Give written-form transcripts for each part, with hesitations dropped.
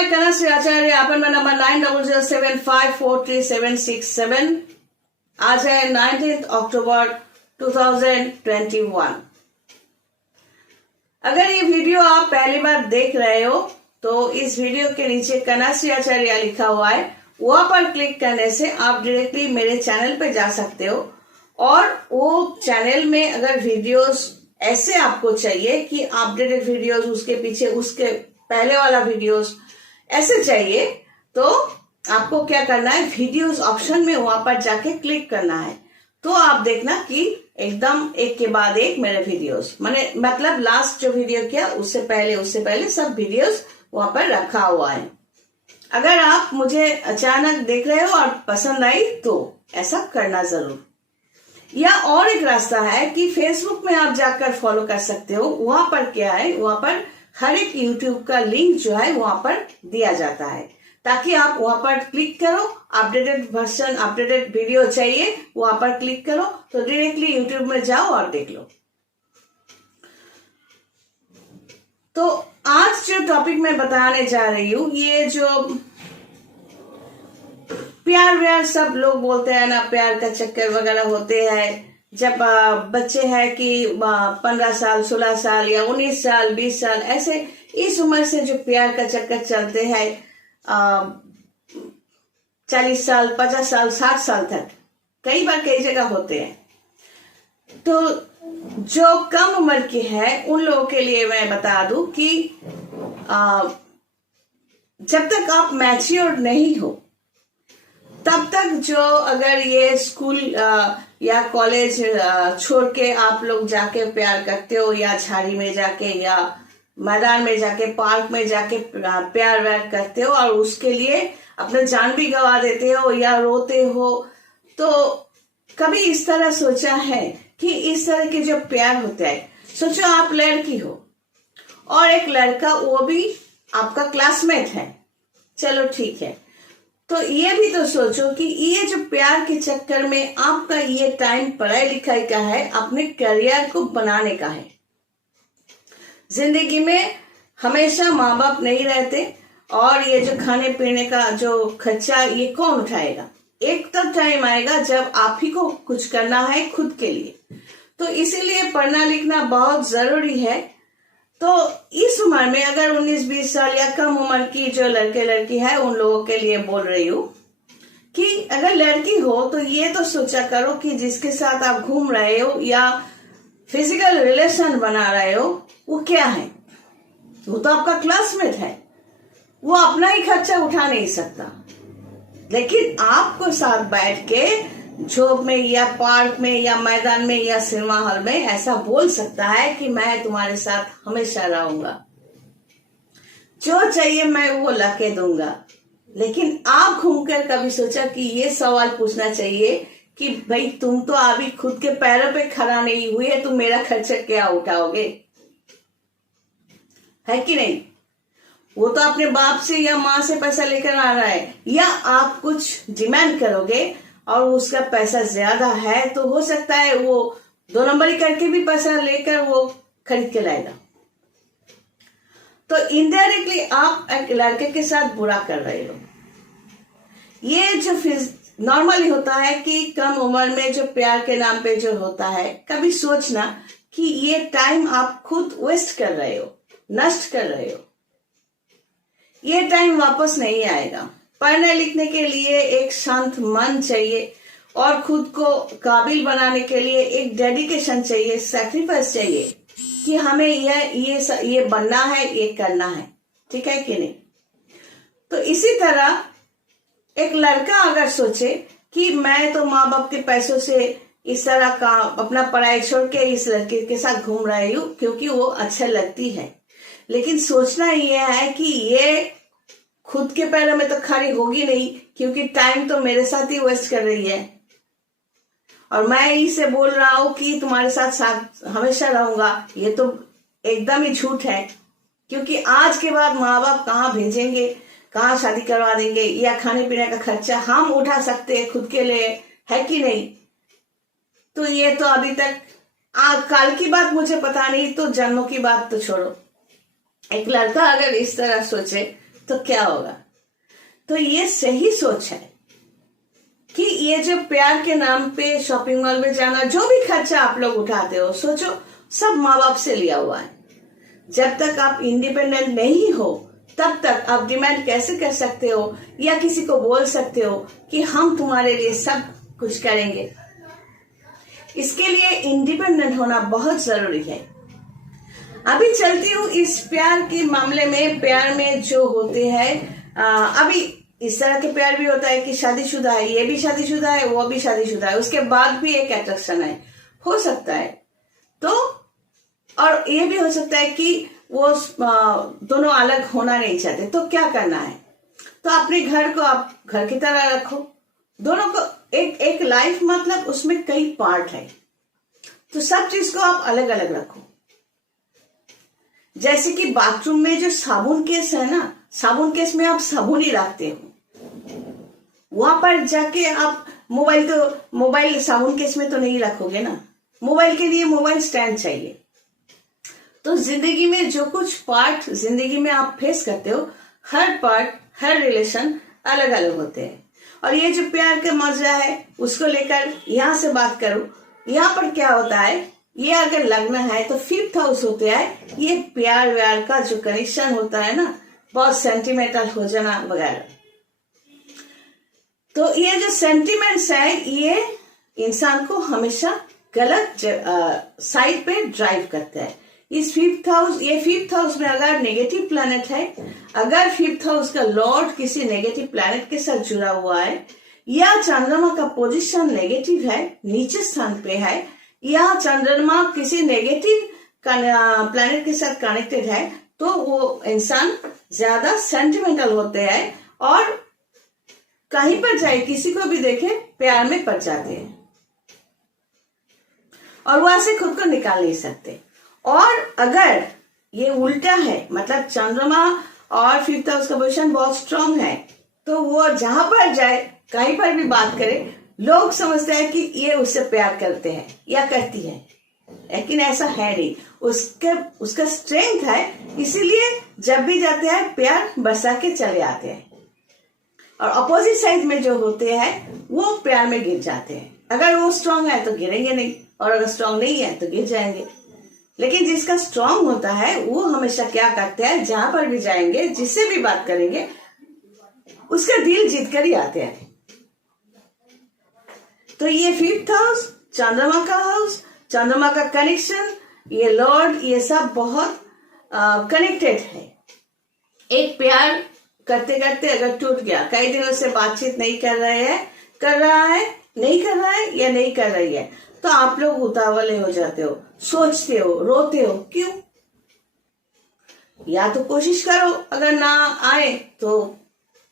कनक से आचार्य appointment number 9007543767। आज है 19 अक्टूबर 2021। अगर ये वीडियो आप पहली बार देख रहे हो तो इस वीडियो के नीचे कनक से आचार्य लिखा हुआ है, वहां पर क्लिक करने से आप डायरेक्टली मेरे चैनल पे जा सकते हो। और वो चैनल में अगर वीडियोस ऐसे आपको चाहिए कि अपडेटेड वीडियोस, उसके पीछे उसके पहले वाला वीडियोस ऐसे चाहिए, तो आपको क्या करना है, वीडियोस ऑप्शन में वहां पर जाके क्लिक करना है। तो आप देखना कि एकदम एक के बाद एक मेरे वीडियोस, मतलब लास्ट जो वीडियो किया उससे पहले सब वीडियोस वहां पर रखा हुआ है। अगर आप मुझे अचानक देख रहे हो और पसंद आई तो ऐसा करना जरूर। या और एक रास्ता है कि फेसबुक में आप जाकर फॉलो कर सकते हो। वहां पर क्या है, वहां पर हर एक यूट्यूब का लिंक जो है वहां पर दिया जाता है, ताकि आप वहां पर क्लिक करो, अपडेटेड वर्जन, अपडेटेड वीडियो चाहिए, वहां पर क्लिक करो तो डायरेक्टली यूट्यूब में जाओ और देख लो। तो आज जो टॉपिक मैं बताने जा रही हूँ, ये जो प्यार सब लोग बोलते हैं ना, प्यार का चक्कर वगैरह होते हैं। जब बच्चे हैं कि 15 साल, 16 साल या 19 साल, 20 साल, ऐसे इस उम्र से जो प्यार का चक्कर चलते हैं 40 साल, 50 साल, 60 साल तक कई बार कई जगह होते हैं। तो जो कम उम्र के हैं उन लोगों के लिए मैं बता दूं कि जब तक आप मैच्योर नहीं हो तब तक जो अगर ये स्कूल या कॉलेज छोड़ के आप लोग जाके प्यार करते हो, या झाड़ी में जाके या मैदान में जाके, पार्क में जाके प्यार व्यार करते हो और उसके लिए अपना जान भी गंवा देते हो या रोते हो, तो कभी इस तरह सोचा है कि इस तरह के जो प्यार होते हैं, सोचो आप लड़की हो और एक लड़का, वो भी आपका क्लासमेट है, चलो ठीक है, तो ये भी तो सोचो कि ये जो प्यार के चक्कर में आपका ये टाइम पढ़ाई लिखाई का है, अपने करियर को बनाने का है। जिंदगी में हमेशा माँ बाप नहीं रहते और ये जो खाने पीने का जो खर्चा ये कौन उठाएगा। एक तो टाइम आएगा जब आप ही को कुछ करना है खुद के लिए, तो इसीलिए पढ़ना लिखना बहुत जरूरी है। तो इस उम्र में अगर 19-20 साल या कम उम्र की जो लड़के लड़की है उन लोगों के लिए बोल रही हूँ कि अगर लड़की हो तो ये तो सोचा करो कि जिसके साथ आप घूम रहे हो या फिजिकल रिलेशन बना रहे हो वो क्या है। वो तो आपका क्लासमेट है, वो अपना ही खर्चा उठा नहीं सकता, लेकिन आपको साथ बैठ के झोप में या पार्क में या मैदान में या सिनेमा हॉल में ऐसा बोल सकता है कि मैं तुम्हारे साथ हमेशा रहूंगा, जो चाहिए मैं वो लाके दूंगा। लेकिन आप घूमकर कभी सोचा कि ये सवाल पूछना चाहिए कि भाई तुम तो अभी खुद के पैरों पे खड़ा नहीं हुए, तुम मेरा खर्चा क्या उठाओगे, है कि नहीं। वो तो अपने बाप से या माँ से पैसा लेकर आ रहा है, या आप कुछ डिमांड करोगे और उसका पैसा ज्यादा है तो हो सकता है वो 2 नंबरी करके भी पैसा लेकर वो खरीद के लाएगा। तो इनडायरेक्टली आप एक लड़के के साथ बुरा कर रहे हो। ये जो नॉर्मली होता है कि कम उम्र में जो प्यार के नाम पे जो होता है, कभी सोचना कि ये टाइम आप खुद वेस्ट कर रहे हो, नष्ट कर रहे हो। ये टाइम वापस नहीं आएगा। पढ़ने लिखने के लिए एक शांत मन चाहिए और खुद को काबिल बनाने के लिए एक डेडिकेशन चाहिए, सैक्रिफाइस चाहिए कि हमें ये बनना है, ये करना है, ठीक है कि नहीं। तो इसी तरह एक लड़का अगर सोचे कि मैं तो माँ बाप के पैसों से इस तरह का अपना पढ़ाई छोड़ के इस लड़के के साथ घूम रही हूँ क्योंकि वो अच्छा लगती है, लेकिन सोचना ये है कि ये खुद के पैरों में तो खड़ी होगी नहीं, क्योंकि टाइम तो मेरे साथ ही वेस्ट कर रही है और मैं इसे बोल रहा हूं कि तुम्हारे साथ हमेशा रहूंगा। ये तो एकदम ही झूठ है, क्योंकि आज के बाद माँ बाप कहाँ भेजेंगे, कहाँ शादी करवा देंगे, या खाने पीने का खर्चा हम उठा सकते हैं खुद के लिए, है कि नहीं। तो ये तो अभी तक कल की बात मुझे पता नहीं, तो जन्मों की बात तो छोड़ो। एक लड़का अगर इस तरह सोचे तो क्या होगा? तो ये सही सोच है कि ये जो प्यार के नाम पे शॉपिंग मॉल में जाना, जो भी खर्चा आप लोग उठाते हो, सोचो सब माँ बाप से लिया हुआ है। जब तक आप इंडिपेंडेंट नहीं हो तब तक आप डिमांड कैसे कर सकते हो या किसी को बोल सकते हो कि हम तुम्हारे लिए सब कुछ करेंगे? इसके लिए इंडिपेंडेंट होना बहुत जरूरी है। अभी चलती हूँ इस प्यार के मामले में। प्यार में जो होते हैं अभी इस तरह के प्यार भी होता है कि शादीशुदा है, ये भी शादीशुदा है, वो भी शादीशुदा है, उसके बाद भी एक अट्रैक्शन है, हो सकता है। तो और ये भी हो सकता है कि वो दोनों अलग होना नहीं चाहते। तो क्या करना है? तो अपने घर को आप घर की तरह रखो, दोनों को एक लाइफ, मतलब उसमें कई पार्ट है, तो सब चीज को आप अलग अलग रखो। जैसे कि बाथरूम में जो साबुन केस है ना, साबुन केस में आप साबुन ही रखते हो, वहां पर जाके आप मोबाइल साबुन केस में तो नहीं रखोगे ना, मोबाइल के लिए मोबाइल स्टैंड चाहिए। तो जिंदगी में जो कुछ पार्ट जिंदगी में आप फेस करते हो, हर पार्ट, हर रिलेशन अलग अलग होते हैं। और ये जो प्यार का मजा है उसको लेकर यहां से बात करूं, यहाँ पर क्या होता है, ये अगर लगना है तो 5th हाउस होते हैं। ये प्यार व्यार का जो कनेक्शन होता है ना, बहुत सेंटिमेंटल हो जाना वगैरह। तो ये जो सेंटिमेंट्स है, ये इंसान को हमेशा गलत साइड पे ड्राइव करता है। इस 5th हाउस, ये 5th हाउस में अगर नेगेटिव प्लैनेट है, अगर 5th हाउस का लॉर्ड किसी नेगेटिव प्लैनेट के साथ जुड़ा हुआ है, या चंद्रमा का पोजीशन नेगेटिव है, नीचे स्थान पे है, या चंद्रमा किसी नेगेटिव प्लैनेट के साथ कनेक्टेड है, तो वो इंसान ज्यादा सेंटिमेंटल होते हैं और कहीं पर जाए किसी को भी देखे प्यार में पड़ जाते हैं और वहां से खुद को निकाल नहीं सकते। और अगर ये उल्टा है, मतलब चंद्रमा और 5th हाउस का पोजीशन बहुत स्ट्रांग है, तो वो जहां पर जाए, कहीं पर भी बात करे, लोग समझते हैं कि ये उससे प्यार करते हैं या करती है, लेकिन ऐसा है नहीं। उसका स्ट्रेंथ है, इसीलिए जब भी जाते हैं प्यार बरसा के चले आते हैं। और अपोजिट साइड में जो होते हैं वो प्यार में गिर जाते हैं। अगर वो स्ट्रांग है तो गिरेंगे नहीं, और अगर स्ट्रांग नहीं है तो गिर जाएंगे। लेकिन जिसका स्ट्रांग होता है वो हमेशा क्या करते हैं, जहां पर भी जाएंगे, जिससे भी बात करेंगे, उसका दिल जीत कर ही आते हैं। तो ये 5th हाउस, चंद्रमा का हाउस, चंद्रमा का कनेक्शन, ये लॉर्ड, ये सब बहुत कनेक्टेड है। एक प्यार करते करते अगर टूट गया, कई दिनों से बातचीत नहीं कर रहा है, नहीं कर रहा है या नहीं कर रही है, तो आप लोग उतावले हो जाते हो, सोचते हो, रोते हो। क्यों? या तो कोशिश करो, अगर ना आए तो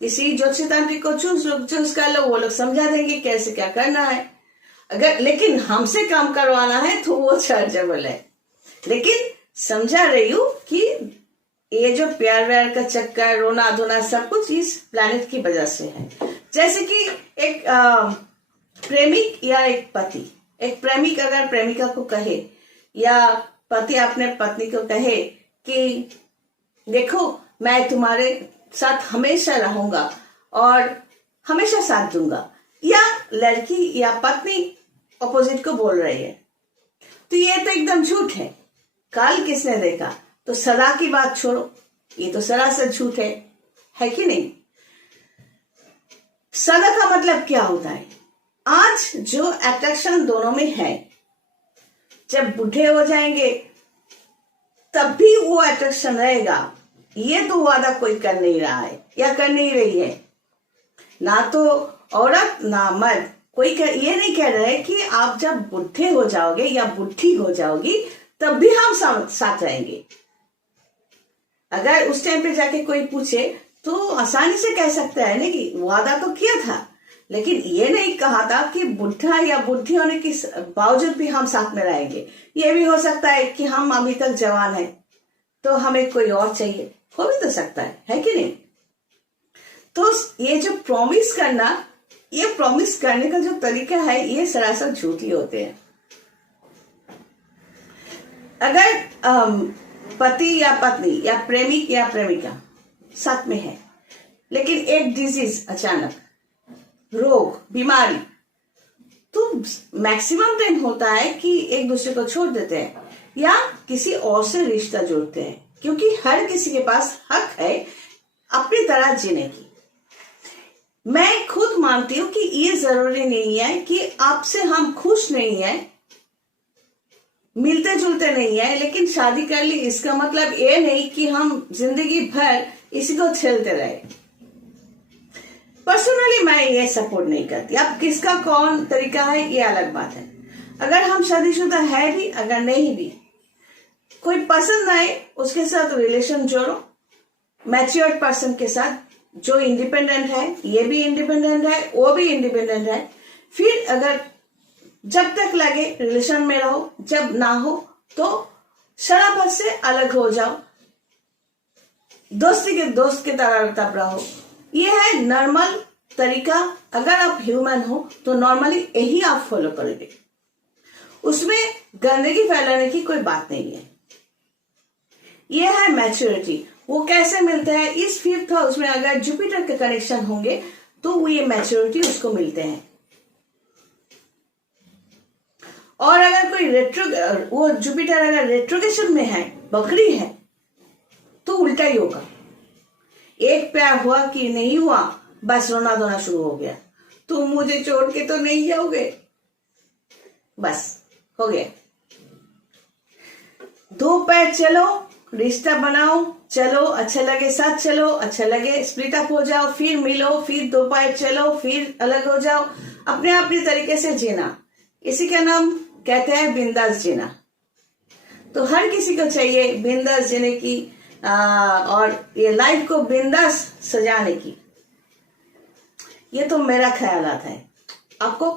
किसी ज्योतिषी तांत्रिक को चूज कर लो, वो लोग समझा देंगे कैसे क्या करना है। लेकिन हमसे काम करवाना है तो वो चार्जेबल है। लेकिन समझा रही हूं कि ये जो प्यार व्यार का चक्कर, रोना धोना, सब कुछ इस प्लैनेट की वजह से है। जैसे कि एक प्रेमिक या एक पति, एक प्रेमिक अगर प्रेमिका को कहे, या पति अपने पत्नी को कहे कि देखो मैं तुम्हारे साथ हमेशा रहूंगा और हमेशा साथ दूंगा, या लड़की या पत्नी अपोजिट को बोल रही है, तो ये तो एकदम झूठ है। कल किसने देखा? तो सदा की बात छोड़ो, ये तो सरासर झूठ है कि नहीं? सदा का मतलब क्या होता है? आज जो अट्रैक्शन दोनों में है, जब बूढ़े हो जाएंगे तब भी वो अट्रैक्शन रहेगा। ये तो वादा कोई कर नहीं रहा है या कर नहीं रही है, ना तो औरत ना मर्द। कोई ये नहीं कह रहा है कि आप जब बूढ़े हो जाओगे या बुढ़ी हो जाओगी तब भी हम साथ रहेंगे। अगर उस टाइम पे जाके कोई पूछे तो आसानी से कह सकता है ना कि वादा तो किया था, लेकिन ये नहीं कहा था कि बुढ़ा या बुढ़ी होने के बावजूद भी हम साथ में रहेंगे। ये भी हो सकता है कि हम अभी तक जवान हैं तो हमें कोई और चाहिए, हो भी तो सकता है कि नहीं? तो ये जो प्रॉमिस करना, ये प्रॉमिस करने का जो तरीका है, ये सरासर झूठी होते हैं। अगर पति या पत्नी या प्रेमिक या प्रेमिका साथ में है, लेकिन एक डिजीज अचानक, रोग, बीमारी, तो मैक्सिमम टाइम होता है कि एक दूसरे को छोड़ देते हैं या किसी और से रिश्ता जोड़ते हैं, क्योंकि हर किसी के पास हक है अपनी तरह जीने की। मैं खुद मानती हूं कि ये जरूरी नहीं है कि आपसे हम खुश नहीं है, मिलते जुलते नहीं है, लेकिन शादी कर ली इसका मतलब ये नहीं कि हम जिंदगी भर इसी को झेलते रहे। पर्सनली मैं ये सपोर्ट नहीं करती। अब किसका कौन तरीका है ये अलग बात है। अगर हम शादीशुदा है भी, अगर नहीं भी, कोई पसंद आए उसके साथ रिलेशन जोड़ो, मैच्योर्ड पर्सन के साथ जो इंडिपेंडेंट है, ये भी इंडिपेंडेंट है, वो भी इंडिपेंडेंट है। फिर अगर जब तक लगे रिलेशन में रहो, जब ना हो तो शराफत से अलग हो जाओ, दोस्त की तरह तब रहो। ये है नॉर्मल तरीका। अगर आप ह्यूमन हो तो नॉर्मली यही आप फॉलो करोगे, उसमें गंदगी फैलाने की कोई बात नहीं है। ये है मैच्योरिटी। वो कैसे मिलता है? इस 5th हाउस में अगर जुपिटर के कनेक्शन होंगे तो ये मैच्योरिटी उसको मिलते हैं। और अगर कोई वो जुपिटर अगर रेट्रोगेशन में है, बकरी है, तो उल्टा ही होगा। एक प्यार हुआ कि नहीं हुआ, बस रोना धोना शुरू हो गया, तुम मुझे छोड़ के तो नहीं जाओगे, बस हो गया। 2 पैर चलो, रिश्ता बनाओ, चलो, अच्छा लगे साथ चलो, अच्छा लगे स्प्लिट अप हो जाओ, फिर मिलो, फिर 2 पैर चलो, फिर अलग हो जाओ, अपने अपने तरीके से जीना। इसी का नाम कहते हैं बिंदास जीना। तो हर किसी को चाहिए बिंदास जीने की और ये लाइफ को बिंदास सजाने की। ये तो मेरा ख्यालात है। आपको?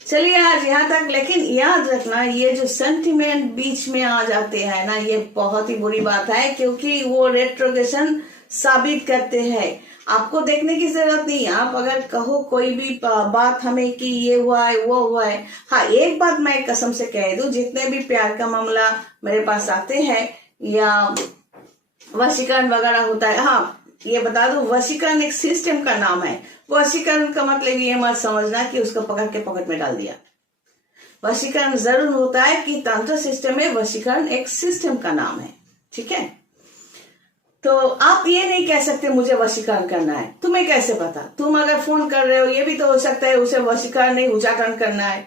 चलिए आज यहाँ तक। लेकिन याद रखना, ये जो सेंटिमेंट बीच में आ जाते हैं ना, ये बहुत ही बुरी बात है, क्योंकि वो रेट्रोगेशन साबित करते हैं। आपको देखने की जरूरत नहीं। आप अगर कहो कोई भी बात हमें कि ये हुआ है, वो हुआ है, हाँ एक बात मैं कसम से कह दूं, जितने भी प्यार का मामला मेरे पास आते हैं या वशीकरण वगैरह होता है, हाँ ये बता दूं, वशीकरण एक सिस्टम का नाम है। वशीकरण का मतलब ये मत समझना कि उसको पकड़ के पॉकेट में डाल दिया। वशीकरण जरूर होता है कि तंत्र सिस्टम में वशीकरण एक सिस्टम का नाम है, ठीक है। तो आप ये नहीं कह सकते मुझे वशीकरण करना है। तुम्हें कैसे पता? तुम अगर फोन कर रहे हो, ये भी तो हो सकता है उसे वशीकरण नहीं उच्चाटन करना है।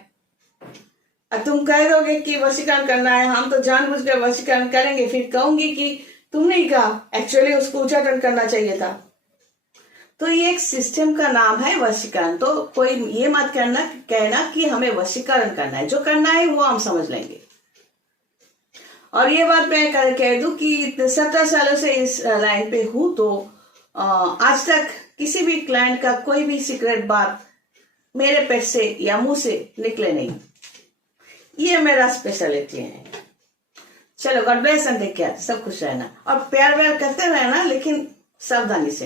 अब तुम कह दोगे कि वशीकरण करना है, हम तो जानबूझकर वशीकरण करेंगे, फिर कहूंगी कि तुमने ही कहा, एक्चुअली उसको उच्चाटन करना चाहिए था। तो ये एक सिस्टम का नाम है वशीकरण। तो कोई ये मत कहना कि हमें वशीकरण करना है। जो करना है वो हम समझ लेंगे। और ये बात मैं कह दूं कि 17 सालों से इस लाइन पे हूं, तो आज तक किसी भी क्लाइंट का कोई भी सीक्रेट बात मेरे पेट से या मुंह से निकले नहीं। ये मेरा स्पेशलिटी है। चलो, God bless and take care. सब खुश रहना और प्यार व्यार करते रहना, लेकिन सावधानी से।